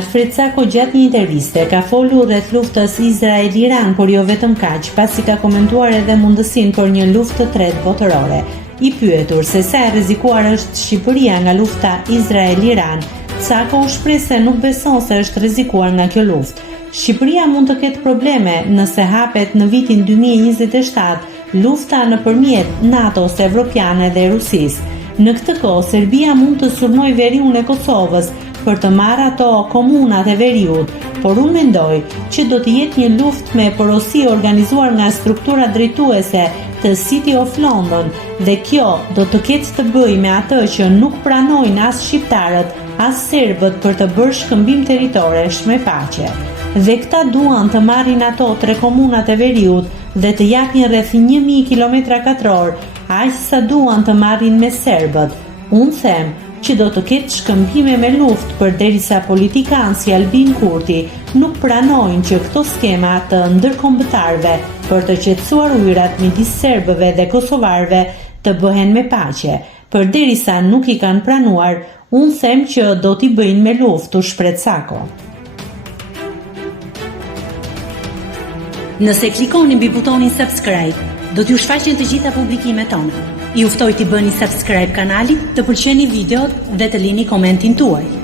Alfred Sako gjatë një interviste ka folur rreth luftës Izrael-Iran, por jo vetëm kaq, pasi ka komentuar edhe mundësinë për një luftë të tretë botërore. I pyetur se sa e rrezikuar është Shqipëria nga lufta Izrael-Iran, Sako u shpreh se nuk beson se është rrezikuar nga kjo luftë. Shqipëria mund të ketë probleme nëse hapet në vitin 2027 lufta nëpërmjet NATO-s, Evropiane dhe Rusisë. Në këtë kohë, Serbia mund të sulmojë veriun e Kosovës për të marrë ato komunat e veriut, por unë mendoj që do të jetë një luftë me porosi organizuar nga struktura drejtuese të City of London dhe kjo do të ketë të bëjë me atë që nuk pranojnë as shqiptarët, as serbët për të bërë shkëmbim territoresh me paqe. Dhe këta duan të marrin ato 3 komunat e veriut dhe të japin rreth 1000 km2, aq sa duan të marrin me serbët. Unë them që do të ketë shkëmbime me luftë përderisa politikanë si Albin Kurti nuk pranojnë që këto skema të ndërkombëtarëve për të qetësuar ujërat midis serbëve dhe kosovarëve të bëhen me paqe. Përderisa nuk i kanë pranuar, unë them që do t'i bëjnë me luftë, u shpreh Sako. Nëse klikoni mbi butonin subscribe, do t'ju shfaqen të gjitha publikimet tona. Ju ftoj t'i bëni subscribe kanalit, të pëlqeni videot dhe të lini komentin tuaj.